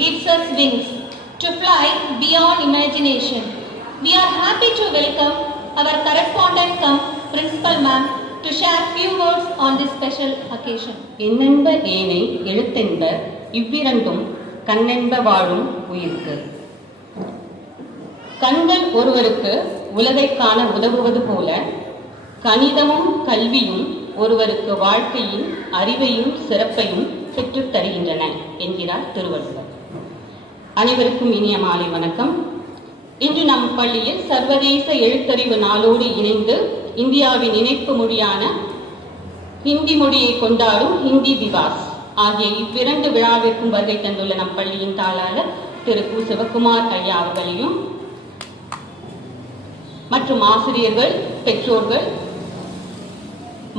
gives us wings to fly beyond imagination. We are happy to welcome our correspondent cum principal ma'am to share few words on this special occasion. என்னென்ப ஏனை எழுத்தென்ப இவ்விரண்டும் கண்ணென்ப வாழும் உயிர்க்கு. கண்கள் ஒருவருக்கு உலகை காண உதவுவது போல கணிதமும் கல்வியும் ஒருவருக்கு வாழ்க்கையின் அறிவையும் சிறப்பையும் பெற்றுத் தருகின்றன என்கிறார் திருவள்ளுவர். அனைவருக்கும் இனிய மாலை வணக்கம். இன்று நம் பள்ளியில் சர்வதேச எழுத்தறிவு நாளோடு இணைந்து இந்தியாவின் இணைப்பு மொழியான ஹிந்தி மொழியை கொண்டாடும் ஹிந்தி திவாஸ் ஆகிய இவ்விரண்டு விழாவிற்கும் வருகை தந்துள்ள நம் பள்ளியின் தாளாளர் திரு கு சிவகுமார் ஐயா அவர்களையும் மற்றும் ஆசிரியர்கள், பெற்றோர்கள்,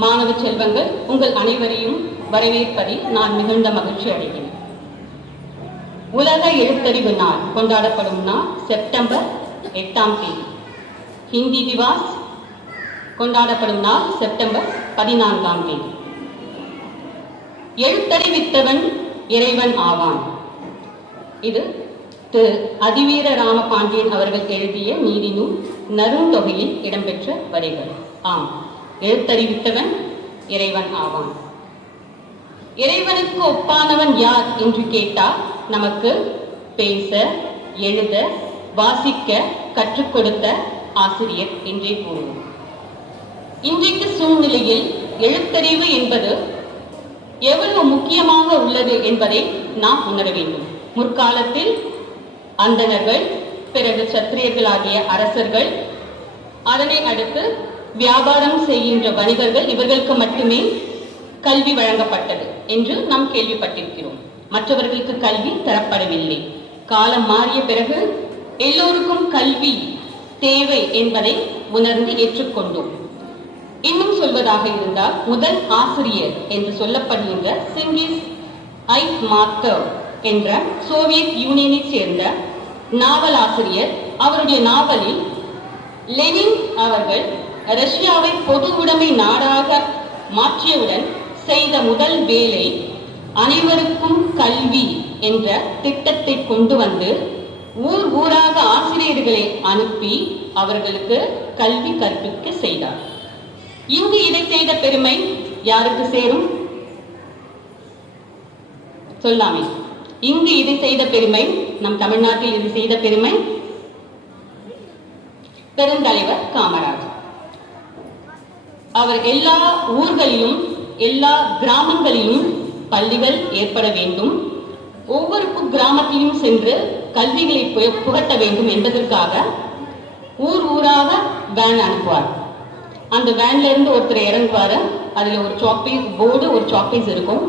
மாணவ செல்வங்கள் உங்கள் அனைவரையும் வரவேற்பதில் நான் மிகுந்த மகிழ்ச்சி அடைகிறேன். உலக எழுத்தறிவு நாள் கொண்டாடப்படும் நாள் செப்டம்பர் 8ஆம் தேதி. ஹிந்தி திவாஸ் கொண்டாடப்படும் நாள் செப்டம்பர் 14ஆம் தேதி. எழுத்தறிவித்தவன் இறைவன் ஆவான். இது திரு அதிவீர ராமபாண்டியன் அவர்கள் எழுதிய நீதி நூல் நருந்தொகையில் இடம்பெற்ற வரிகள். ஆம், எழுத்தறிவித்தவன் இறைவன் ஆவான். இறைவனுக்கு ஒப்பானவன் யார் என்று கேட்டால் நமக்கு பேச, எழுத, வாசிக்க கற்றுக் கொடுத்த ஆசிரியர் என்றே கூறுவோம். இன்றைக்கு சூழ்நிலையில் எழுத்தறிவு என்பது எவ்வளவு முக்கியமாக உள்ளது என்பதை நாம் உணர வேண்டும். முற்காலத்தில் அந்தணர்கள், பிறகு சத்திரியர்களாகிய அரசர்கள், அதனை அடுத்து வியாபாரம் செய்கின்ற வணிகர்கள், இவர்களுக்கு மட்டுமே கல்வி வழங்கப்பட்டது என்று நாம் கேள்விப்பட்டிருக்கிறோம். மற்றவர்களுக்கு கல்வி தரப்படவில்லை. காலம் மாறிய பிறகு எல்லோருக்கும் கல்வி தேவை என்பதை உணர்ந்து ஏற்றுக்கொண்டோம். இன்னும் சொல்வதாக இருந்தால் முதல் ஆசிரியர் என்று சொல்லப்படுகின்ற சிங்கிஸ் ஐக்மார்த்தவ் என்ற சோவியத் யூனியனை சேர்ந்த நாவலாசிரியர், அவருடைய நாவலில் லெனின் அவர்கள் ரஷ்யாவை பொது உடைமை நாடாக மாற்றியவுடன் செய்த முதல் வேலை அனைவருக்கும் கல்வி என்ற திட்டத்தை கொண்டு வந்து ஊர் ஊராக ஆசிரியர்களை அனுப்பி அவர்களுக்கு கல்வி கற்பிக்க செய்தார். இங்கு இதை செய்த பெருமை யாருக்கு சேரும்? சொல்லாமே. இங்கு இதை செய்த பெருமை, நம் தமிழ்நாட்டில் இது செய்த பெருமை பெருந்தலைவர் காமராஜர். அவர் எல்லா ஊர்களிலும் எல்லா கிராமங்களிலும் பள்ளிகள் ஏற்பட வேண்டும், ஒவ்வொரு கிராமத்திலும் சென்று கல்விகளை புகட்ட வேண்டும் என்பதற்காக ஊர் ஊராக வேன் அனுப்புவார். அந்த வேன்ல இருந்து ஒருத்தர் இறங்குவாரு. அதுல ஒரு சாக்பீஸ் போர்டு, ஒரு சாக்பீஸ் இருக்கும்.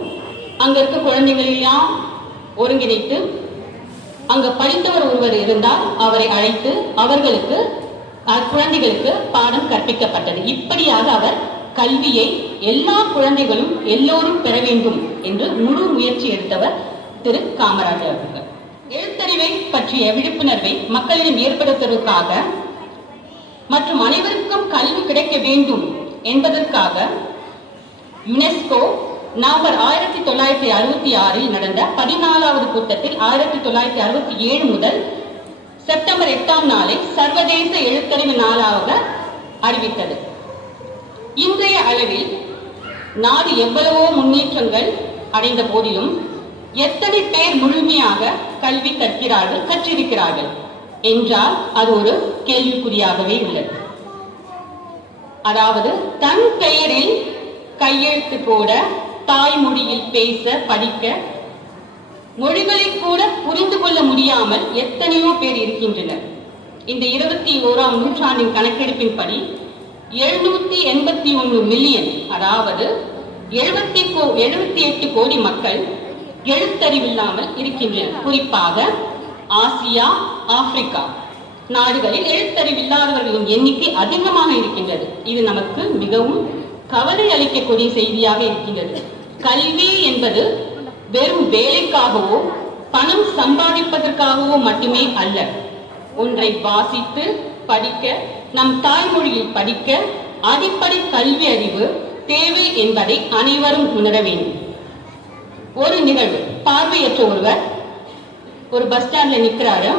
அங்க இருக்க குழந்தைகளெல்லாம் ஒருங்கிணைத்து அங்க படித்தவர் ஒருவர் இருந்தால் அவரை அழைத்து அவர்களுக்கு குழந்தைகளுக்கு பாடம் கற்பிக்கப்பட்டது. இப்படியாக அவர் கல்வியை எல்லா குழந்தைகளும் எல்லோரும் பெற வேண்டும் என்று முழு முயற்சி எடுத்தவர் திரு காமராஜர் அவர்கள். எழுத்தறிவை பற்றிய விழிப்புணர்வை மக்களிடம் ஏற்படுத்துவதற்காக மற்றும் அனைவருக்கும் கல்வி கிடைக்க வேண்டும் என்பதற்காக யுனெஸ்கோ நவம்பர் 1966 நடந்த 14வது கூட்டத்தில் 1967 முதல் செப்டம்பர் 8ஆம் நாளை சர்வதேச எழுத்தறிவு நாளாக அறிவித்தது. இன்றைய அளவில் நாடு எவ்வளவோ முன்னேற்றங்கள் அடைந்த போதிலும் எத்தனை பேர் முழுமையாக கல்வி கற்றிருக்கிறார்கள் என்றால் அது ஒரு கேள்விக்குறியாகவே உள்ளது. அதாவது தன் பெயரில் கையெழுத்து போட, தாய்மொழியில் பேச, படிக்க, மொழிகளை கூட புரிந்து கொள்ள முடியாமல் எத்தனையோ பேர் இருக்கின்றனர். இந்த 21ஆம் நூற்றாண்டின் கணக்கெடுப்பின்படி 781 மில்லியன், அதாவது 78 கோடி மக்கள் எழுத்தறிவில்லாமல் இருக்கின்றனர். குறிப்பாக ஆசியா, ஆப்பிரிக்கா நாடுகளில் எழுத்தறிவில்லாதவர்களின் எண்ணிக்கை அதிகமாக இருக்கின்றது. இது நமக்கு மிகவும் கவலை அளிக்கக்கூடிய செய்தியாக இருக்கின்றது. கல்வி என்பது வெறும் வேலைக்காகவோ பணம் சம்பாதிப்பதற்காகவோ மட்டுமே அல்ல. ஒன்றை வாசித்து படிக்க, நம் தாய்மொழியில் படிக்க அடிப்படை கல்வி அறிவு தேவை என்பதை அனைவரும் உணர வேண்டும். ஒரு நிகழ்வு, பார்வையற்ற ஒருவர் ஒரு பஸ் ஸ்டாண்ட்ல நிக்கிறாரு.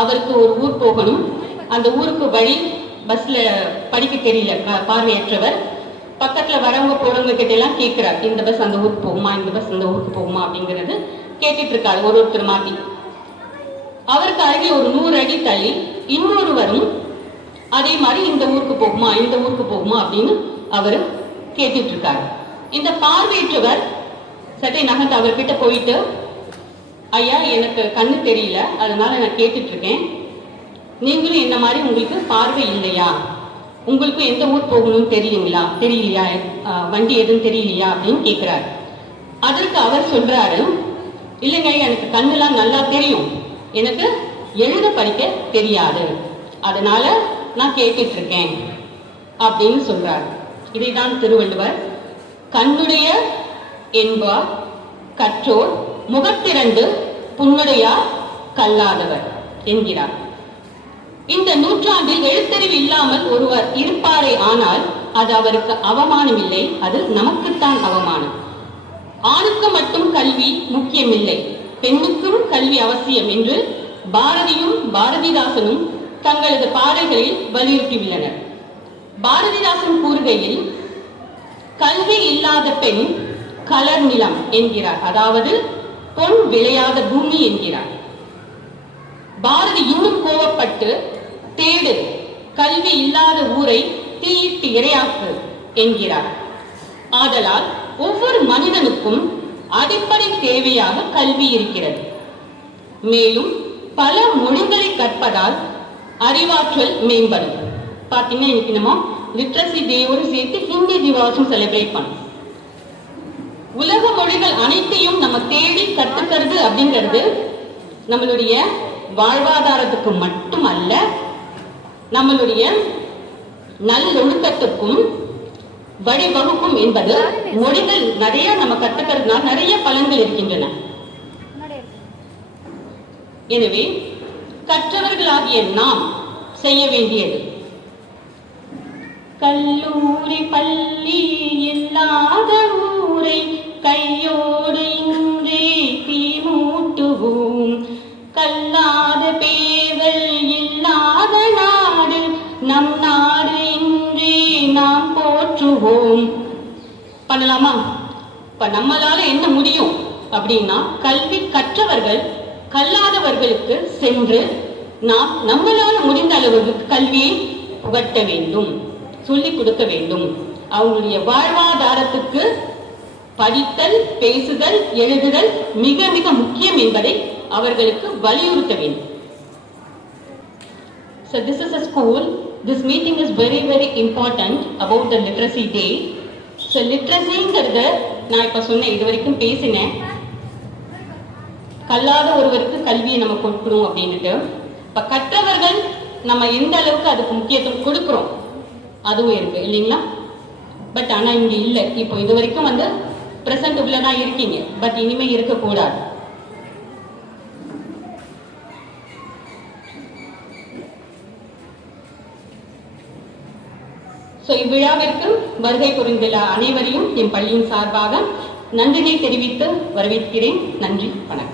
அவருக்கு ஒரு ஊர் போகணும். அந்த ஊருக்கு வழி பஸ்ல படிக்க தெரியல, பார்வையற்றவர். பக்கத்துல வரவங்க போறவங்க கிட்ட எல்லாம் கேட்கிறார், இந்த பஸ் அந்த ஊருக்கு போகுமா, இந்த பஸ் அந்த ஊருக்கு போகுமா அப்படிங்கிறது கேட்டுட்டு இருக்காரு ஒருத்தர் மாத்தி. அவருக்கு அருகில் ஒரு 100 அடி தள்ளி இன்னொருவரும் அதே மாதிரி இந்த ஊருக்கு போகுமா, இந்த ஊருக்கு போகுமா அப்படின்னு அவரு கேட்டுட்டு இருக்காரு. இந்த பார்வையற்றவர் சட்டை நகர்ந்து அவர்கிட்ட போயிட்டு, ஐயா எனக்கு கண்ணு தெரியல, அதனால நான் கேட்டுட்டு இருக்கேன், நீங்களும் என்ன மாதிரி உங்களுக்கு பார்வை இல்லையா, உங்களுக்கு எந்த ஊர் போகணும்னு தெரியலையா, வண்டி எதுவும் தெரியலையா அப்படின்னு கேட்கிறாரு. அதற்கு அவர் சொல்றாரு, இல்லைங்க எனக்கு கண்ணுலாம் நல்லா தெரியும், எனக்கு எழுத படிக்க தெரியாது, அதனால நான் கேட்டுட்டு இருக்கேன் அப்படின்னு சொல்றாரு. இதைதான் திருவள்ளுவர் கண்ணுடைய என்பார் கற்றோர் முகத்திரண்டு புண்ணுடையார் கல்லாதவர் என்கிறார். இந்த நூற்றாண்டில் எழுத்தறிவு இல்லாமல் ஒருவர் இருப்பாரே ஆனால் அது அவருக்கு அவமானம் இல்லை, அது நமக்குத்தான் அவமானம். ஆணுக்கு மட்டும் கல்வி முக்கியமில்லை, பெண்ணுக்கும் கல்வி அவசியம் என்று பாரதியும் பாரதிதாசனும் தங்களது பாடல்களில் வலியுறுத்தியுள்ளனர். பாரதிதாசன் கூறுகையில், கல்வி இல்லாத பெண் கலர் நிலம் என்கிறார், அதாவது பொன் விளையாத பூமி என்கிறார். பாரதி இன்னும் கோவப்பட்டு, தேடு கல்வி இல்லாத ஊரை தீயிட்டு இரையாக்கு என்கிறார். ஆதலால் ஒவ்வொரு மனிதனுக்கும் அடிப்படை தேவையாக கல்வி இருக்கிறது. மேலும் பல மொழிகளை கற்பதால் அறிவாற்றல் மேம்படும். பாத்தீங்கன்னா இன்னைக்கு நம்ம லிட்ரஸி டேவோடு சேர்த்து ஹிந்தி திவாசம் செலிப்ரேட் பண்ணோம். உலக மொழிகள் அனைத்தையும் நம்ம தேடி கத்துக்கிறது அப்படிங்கிறது நம்மளுடைய வாழ்வாதாரத்துக்கு மட்டுமல்ல, நம்மளுடைய நல்லொழுக்கத்துக்கும் வழிவகுக்கும் என்பது மொழிகள் நிறைய நம்ம கத்துக்கிறதுனால் நிறைய பலன்கள் இருக்கின்றன. எனவே கற்றவர்களாகிய நாம் செய்ய வேண்டியது, கல்லூரி பள்ளி இல்லாத ஊரை கையோடு இன்றே தீமூட்டுவோம், கல்லாத பேர்கள் இல்லாத நாடு நம் நாடு இன்றே நாம் போற்றுவோம். பண்ணலாமா? இப்ப நம்மளால என்ன முடியும் அப்படின்னா, கல்வி கற்றவர்கள் கல்லாதவர்களுக்கு சென்று நாம் நம்மளால முடிந்த அளவுக்கு கல்வியை புகட்ட வேண்டும், சொல்லிக் கொடுக்க வேண்டும். அவங்களுடைய வாழ்வாதாரத்துக்கு படித்தல், பேசுதல், எழுதுதல் மிக மிக முக்கியம் என்பதை அவர்களுக்கு வலியுறுத்த வேண்டும். So this is a school. This meeting is very very important about the literacy day. So literacyங்கிறத நான் இப்ப சொன்ன இதுவரைக்கும் பேசினேன். கல்லாத ஒருவருக்கு கல்வியை நம்ம கொடுக்கணும் அப்படின்னுட்டு. இப்ப கற்றவர்கள் நம்ம எந்த அளவுக்கு அதுக்கு முக்கியத்துவம் கொடுக்கிறோம் அதுவும் இருக்கு இல்லைங்களா? பட் ஆனா இங்க இல்ல. இப்போ இது வரைக்கும் பிரசன்ட் உள்ளதான் இருக்கீங்க, பட் இனிமே இருக்கக்கூடாது. இவ்விழாவிற்கு வருகை புரிந்துள்ள அனைவரையும் என் பள்ளியின் சார்பாக நன்றினை தெரிவித்து வரவேற்கிறேன். நன்றி, வணக்கம்.